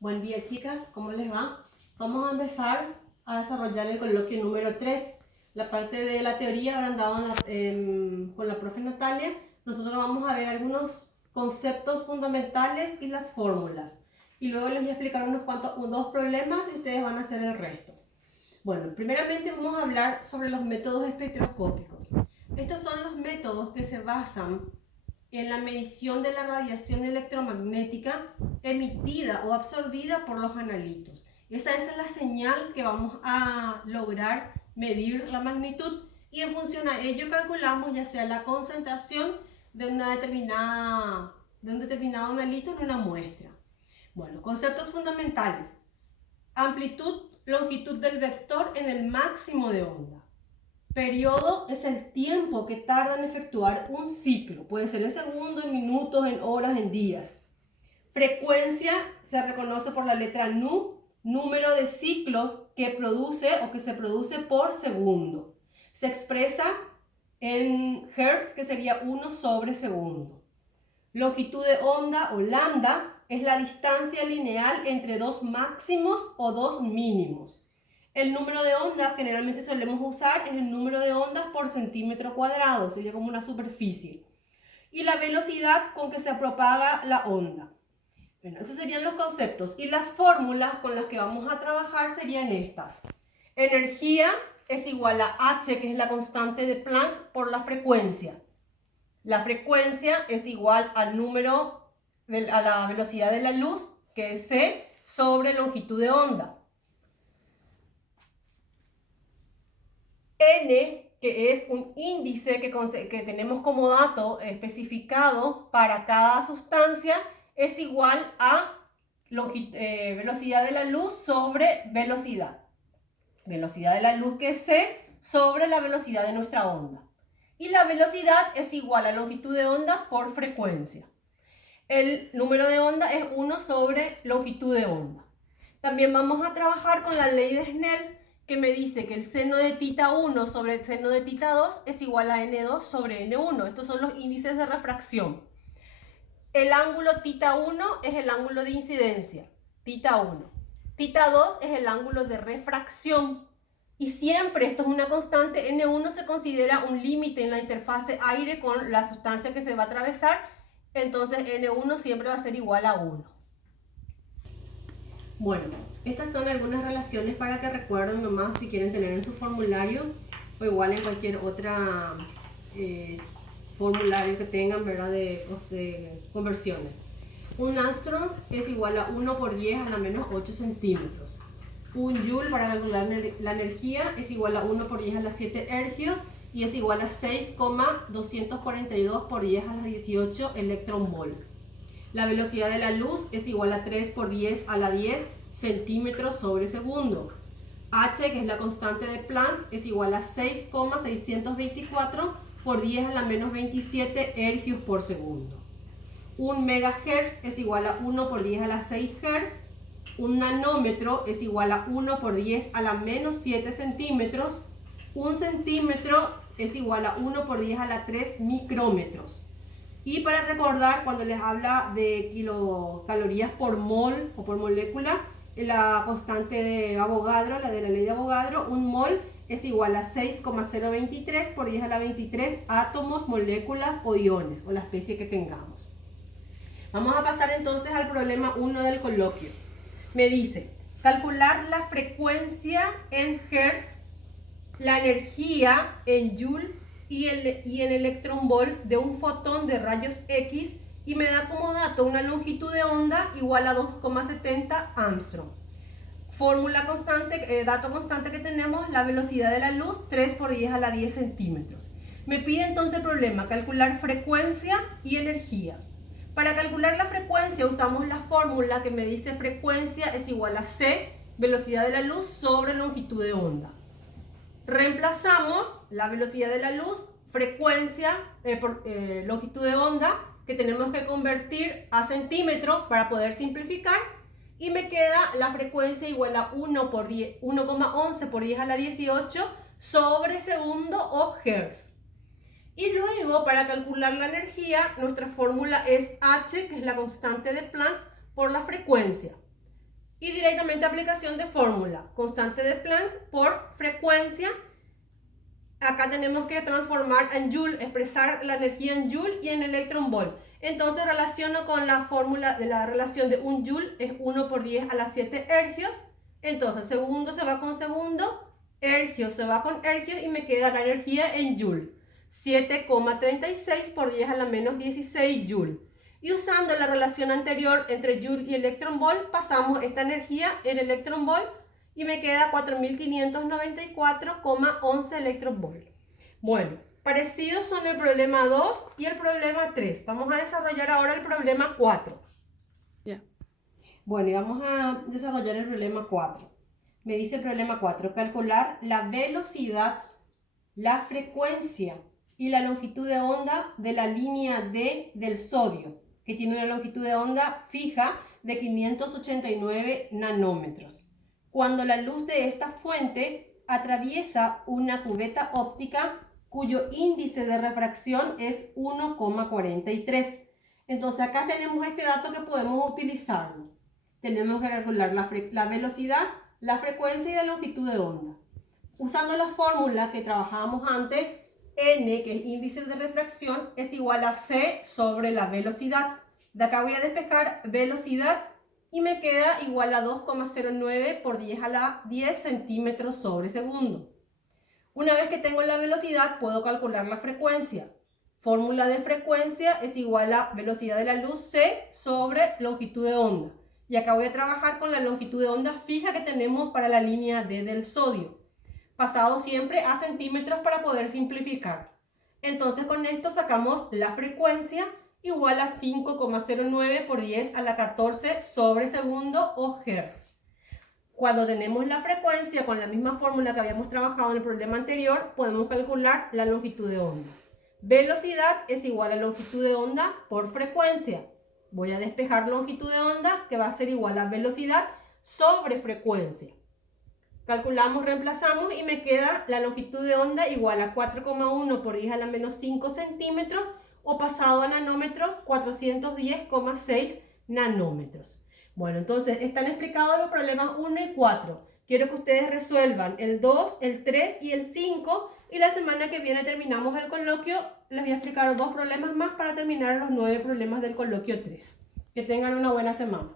Buen día, chicas, ¿cómo les va? Vamos a empezar a desarrollar el coloquio número 3. La parte de la teoría habrán dado con la profe Natalia. Nosotros vamos a ver algunos conceptos fundamentales y las fórmulas. Y luego les voy a explicar dos problemas y ustedes van a hacer el resto. Bueno, primeramente vamos a hablar sobre los métodos espectroscópicos. Estos son los métodos que se basan en la medición de la radiación electromagnética emitida o absorbida por los analitos. Esa es la señal que vamos a lograr medir la magnitud y en función a ello calculamos ya sea la concentración de un determinado analito en una muestra. Bueno, conceptos fundamentales. Amplitud, longitud del vector en el máximo de onda. Periodo es el tiempo que tarda en efectuar un ciclo. Puede ser en segundos, en minutos, en horas, en días. Frecuencia se reconoce por la letra nu, número de ciclos que produce o que se produce por segundo. Se expresa en hertz, que sería 1 sobre segundo. Longitud de onda o lambda es la distancia lineal entre dos máximos o dos mínimos. El número de ondas generalmente solemos usar es el número de ondas por centímetro cuadrado, sería como una superficie. Y la velocidad con que se propaga la onda. Bueno, esos serían los conceptos. Y las fórmulas con las que vamos a trabajar serían estas. Energía es igual a H, que es la constante de Planck, por la frecuencia. La frecuencia es igual al a la velocidad de la luz, que es C, sobre longitud de onda. N, que es un índice que tenemos como dato especificado para cada sustancia, es igual a velocidad de la luz sobre velocidad. Velocidad de la luz, que es C, sobre la velocidad de nuestra onda. Y la velocidad es igual a longitud de onda por frecuencia. El número de onda es 1 sobre longitud de onda. También vamos a trabajar con la ley de Snell, que me dice que el seno de tita 1 sobre el seno de tita 2 es igual a N2 sobre N1. Estos son los índices de refracción. El ángulo tita 1 es el ángulo de incidencia, tita 1. Tita 2 es el ángulo de refracción. Y siempre, esto es una constante, N1 se considera un límite en la interfase aire con la sustancia que se va a atravesar. Entonces N1 siempre va a ser igual a 1. Bueno, estas son algunas relaciones para que recuerden nomás si quieren tener en su formulario o igual en cualquier otra formulario que tengan, ¿verdad? De conversiones. Un Armstrong es igual a 1 por 10 a la menos 8 centímetros. Un Joule, para calcular la energía, es igual a 1 por 10 a las 7 ergios y es igual a 6,242 por 10 a las 18 electronvolt. La velocidad de la luz es igual a 3 por 10 a la 10 centímetros sobre segundo. H, que es la constante de Planck, es igual a 6,624 por 10 a la menos 27 ergios por segundo. Un megahertz es igual a 1 por 10 a la 6 hertz. Un nanómetro es igual a 1 por 10 a la menos 7 centímetros. Un centímetro es igual a 1 por 10 a la 3 micrómetros. Y para recordar, cuando les habla de kilocalorías por mol o por molécula, la constante de Avogadro, la de la ley de Avogadro, un mol es igual a 6,023 por 10 a la 23 átomos, moléculas o iones, o la especie que tengamos. Vamos a pasar entonces al problema 1 del coloquio. Me dice, calcular la frecuencia en hertz, la energía en joule y en electronvolt de un fotón de rayos X, y me da como dato una longitud de onda igual a 2,70 Armstrong. Fórmula constante, dato constante que tenemos, la velocidad de la luz, 3 por 10 a la 10 centímetros. Me pide entonces el problema, calcular frecuencia y energía. Para calcular la frecuencia usamos la fórmula que me dice frecuencia es igual a C, velocidad de la luz, sobre longitud de onda. Reemplazamos la velocidad de la luz, frecuencia por longitud de onda, que tenemos que convertir a centímetros para poder simplificar, y me queda la frecuencia igual a 1,11 por 10 a la 18 sobre segundo o hertz. Y luego, para calcular la energía, nuestra fórmula es H, que es la constante de Planck, por la frecuencia. Y directamente aplicación de fórmula, constante de Planck por frecuencia. Acá tenemos que transformar en Joule, expresar la energía en Joule y en electron-volt. Entonces relaciono con la fórmula de la relación de un Joule, es 1 por 10 a la 7 ergios. Entonces segundo se va con segundo, ergios se va con ergios y me queda la energía en Joule. 7,36 por 10 a la menos 16 Joule. Y usando la relación anterior entre Joule y electron-volt, pasamos esta energía en electron-volt y me queda 4.594,11 electron-volt. Bueno, parecidos son el problema 2 y el problema 3. Vamos a desarrollar ahora el problema 4. Yeah. Bueno, y vamos a desarrollar el problema 4. Me dice el problema 4, calcular la velocidad, la frecuencia y la longitud de onda de la línea D del sodio, que tiene una longitud de onda fija de 589 nanómetros. Cuando la luz de esta fuente atraviesa una cubeta óptica cuyo índice de refracción es 1,43. Entonces acá tenemos este dato que podemos utilizarlo. Tenemos que calcular la velocidad, la frecuencia y la longitud de onda. Usando la fórmula que trabajábamos antes, N, que es índice de refracción, es igual a C sobre la velocidad. De acá voy a despejar velocidad y me queda igual a 2,09 por 10 a la 10 centímetros sobre segundo. Una vez que tengo la velocidad, puedo calcular la frecuencia. Fórmula de frecuencia es igual a velocidad de la luz C sobre longitud de onda. Y acá voy a trabajar con la longitud de onda fija que tenemos para la línea D del sodio, pasado siempre a centímetros para poder simplificar. Entonces con esto sacamos la frecuencia igual a 5,09 por 10 a la 14 sobre segundo o hertz. Cuando tenemos la frecuencia con la misma fórmula que habíamos trabajado en el problema anterior, podemos calcular la longitud de onda. Velocidad es igual a longitud de onda por frecuencia. Voy a despejar longitud de onda, que va a ser igual a velocidad sobre frecuencia. Calculamos, reemplazamos y me queda la longitud de onda igual a 4,1 por 10 a la menos 5 centímetros o pasado a nanómetros, 410,6 nanómetros. Bueno, entonces están explicados los problemas 1 y 4. Quiero que ustedes resuelvan el 2, el 3 y el 5 y la semana que viene terminamos el coloquio. Les voy a explicar 2 problemas más para terminar los 9 problemas del coloquio 3. Que tengan una buena semana.